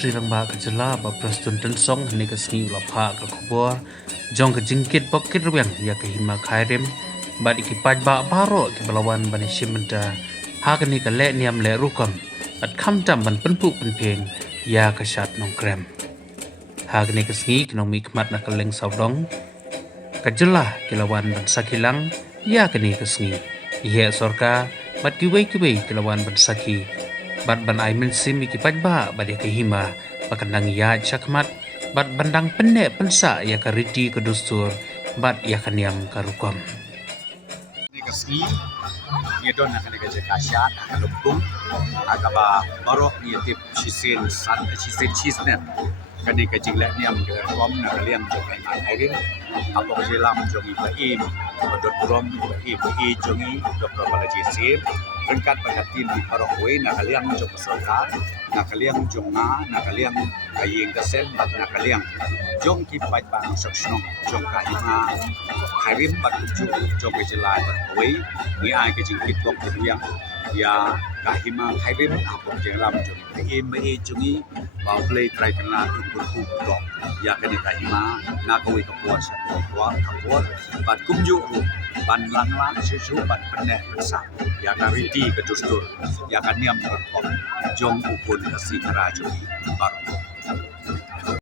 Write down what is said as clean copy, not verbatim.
Menteri Rangba Kajala ba Preston Tensong ni ka sngi la pha ka khobor jong ka jingkit bokit ruang ya ka hima khairem ba ki paj ba baro ki balawan bani shimenta ha ka ni ka le niam le rukam at kham tam ban penpu penpeng ya ka shat nong krem ha ka ni ka sngi knong mi khmat na ka leng saudong Kajala kilawan ban sakilang ya ka ni ka sngi ye sorka bat ki wei kilawan ban saki bat ban ai min sim ki paj ba dia ke hima bakandang ya chakmat bat bandang penne pensa ya ka riti ke dustur bat ya kaniam karukom ni kasih ni don nak ni kerja kasyat lumpung agaba barok ni tip sisin cheese kani kajing lek ni am ke kom na kalian jong ai airin apa ke lam jong ibaim dot rom ibaim jongi doktor balaji sip rengkat pakatin di barok we na kalian jong solkar na kalian jong na kalian kayeng kesen bat na kalian jong ki pai bang saksnong jong kahima harim bat jong ke jelai we ni ai ke jing kitok yang ya kahima harim apa ke lam jong ibaim jongi bau play try kena untuk dok ya kena kahima na koi kapuas kapuas bat kumju ban lang susu bat penek besar ya kariti ke dustur ya kan niam berkom jong upun kasih kerajaan baru